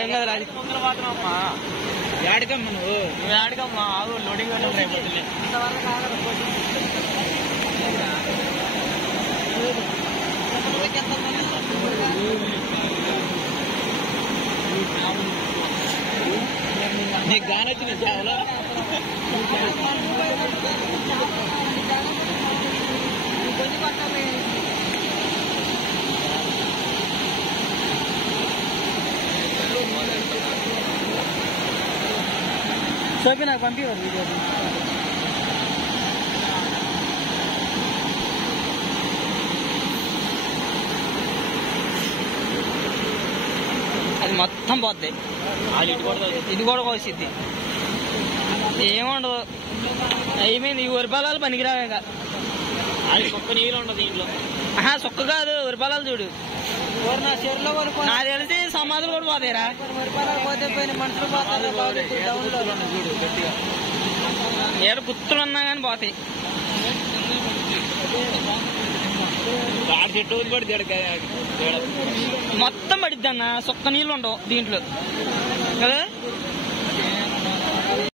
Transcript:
ఏం కదా రాజు అమ్మా ఆడికమ్మా నువ్వు ఆడికమ్మా ఆగు లోడింగ్ అయిపోతుంది. నీకు గాని వచ్చింది చాలా సోపి నాకు పంపించారు వీడియో. అది మొత్తం పోద్ది, ఇది కూడా కోసిద్ది. ఏముండదు, అయిపోయింది. ఈ ఉరిపాలాలు పనికిరావు. ఇంకా సుక్క నీళ్ళు ఉండదు దీంట్లో. సుక్క కాదు, ఉరిపాలాలు చూడు. నాకు తెలిసి సమాధులు కూడా పోతాయిరా. ఏడ పుత్తులు ఉన్నా కానీ పోతాయి. మొత్తం పడిద్ది అన్న, సుక్క నీళ్ళు ఉండవు దీంట్లో కదా.